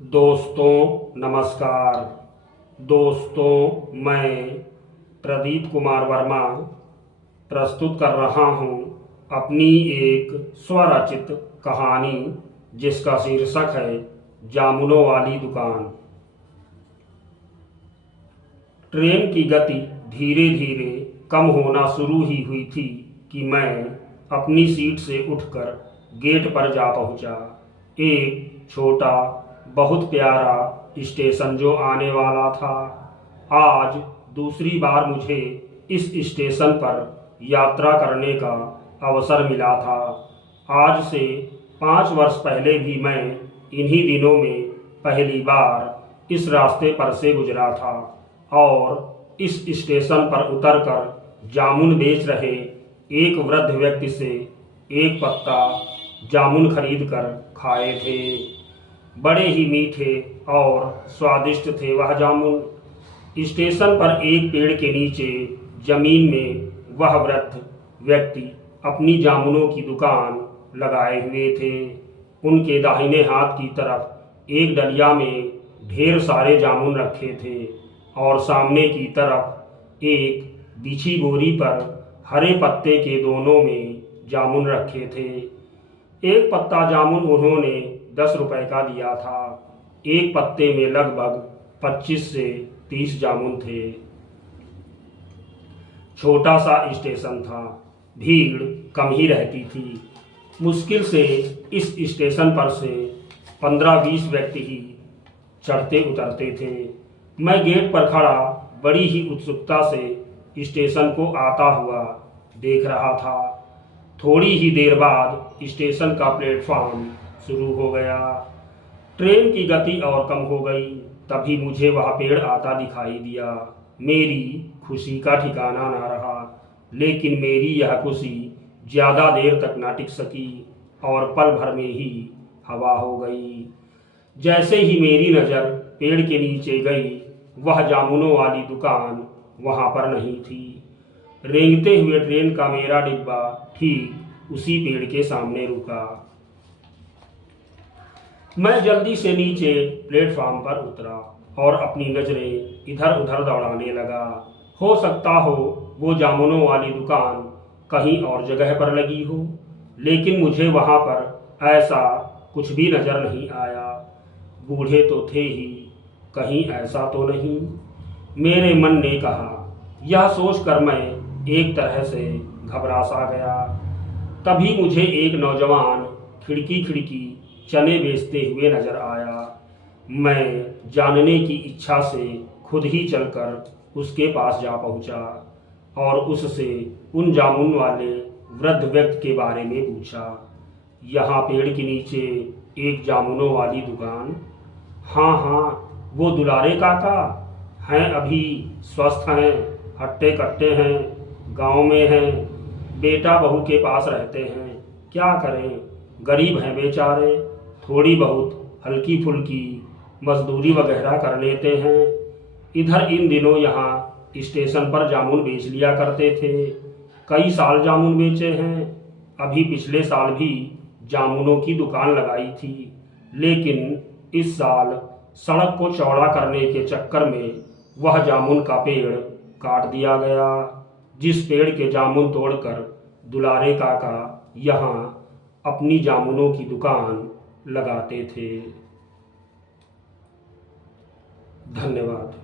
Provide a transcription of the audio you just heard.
दोस्तों नमस्कार। दोस्तों मैं प्रदीप कुमार वर्मा प्रस्तुत कर रहा हूँ अपनी एक स्वरचित कहानी जिसका शीर्षक है जामुनों वाली दुकान। ट्रेन की गति धीरे धीरे कम होना शुरू ही हुई थी कि मैं अपनी सीट से उठकर गेट पर जा पहुंचा। एक छोटा बहुत प्यारा स्टेशन जो आने वाला था। आज दूसरी बार मुझे इस स्टेशन पर यात्रा करने का अवसर मिला था। आज से 5 वर्ष पहले भी मैं इन्हीं दिनों में पहली बार इस रास्ते पर से गुजरा था और इस स्टेशन पर उतरकर जामुन बेच रहे एक वृद्ध व्यक्ति से एक पत्ता जामुन खरीद कर खाए थे। बड़े ही मीठे और स्वादिष्ट थे वह जामुन। स्टेशन पर एक पेड़ के नीचे जमीन में वह वृद्ध व्यक्ति अपनी जामुनों की दुकान लगाए हुए थे। उनके दाहिने हाथ की तरफ एक डलिया में ढेर सारे जामुन रखे थे और सामने की तरफ एक बिछी बोरी पर हरे पत्ते के दोनों में जामुन रखे थे। एक पत्ता जामुन उन्होंने 10 रुपए का दिया था। एक पत्ते में लगभग 25 से 30 जामुन थे। छोटा सा स्टेशन था, भीड़ कम ही रहती थी। मुश्किल से इस स्टेशन पर से 15-20 व्यक्ति ही चढ़ते उतरते थे। मैं गेट पर खड़ा बड़ी ही उत्सुकता से स्टेशन को आता हुआ देख रहा था। थोड़ी ही देर बाद स्टेशन का प्लेटफॉर्म शुरू हो गया। ट्रेन की गति और कम हो गई। तभी मुझे वह पेड़ आता दिखाई दिया। मेरी खुशी का ठिकाना ना रहा, लेकिन मेरी यह खुशी ज़्यादा देर तक ना टिक सकी और पल भर में ही हवा हो गई। जैसे ही मेरी नज़र पेड़ के नीचे गई, वह जामुनों वाली दुकान वहाँ पर नहीं थी। रेंगते हुए ट्रेन का मेरा डिब्बा ठीक उसी पेड़ के सामने रुका। मैं जल्दी से नीचे प्लेटफॉर्म पर उतरा और अपनी नज़रें इधर उधर दौड़ाने लगा। हो सकता हो वो जामुनों वाली दुकान कहीं और जगह पर लगी हो, लेकिन मुझे वहाँ पर ऐसा कुछ भी नज़र नहीं आया। बूढ़े तो थे ही, कहीं ऐसा तो नहीं, मेरे मन ने कहा। यह सोचकर मैं एक तरह से घबरा सा गया। तभी मुझे एक नौजवान खिड़की खिड़की चने बेचते हुए नजर आया। मैं जानने की इच्छा से खुद ही चलकर उसके पास जा पहुंचा और उससे उन जामुन वाले वृद्ध व्यक्ति के बारे में पूछा। यहाँ पेड़ के नीचे एक जामुनों वाली दुकान? हाँ हाँ, वो दुलारे काका हैं, अभी स्वस्थ हैं, हट्टे कट्टे हैं, गांव में हैं, बेटा बहू के पास रहते हैं। क्या करें, गरीब हैं बेचारे, थोड़ी बहुत हल्की फुल्की मजदूरी वगैरह कर लेते हैं। इधर इन दिनों यहाँ स्टेशन पर जामुन बेच लिया करते थे। कई साल जामुन बेचे हैं। अभी पिछले साल भी जामुनों की दुकान लगाई थी, लेकिन इस साल सड़क को चौड़ा करने के चक्कर में वह जामुन का पेड़ काट दिया गया, जिस पेड़ के जामुन तोड़कर दुलारे काका यहाँ अपनी जामुनों की दुकान लगाते थे। धन्यवाद।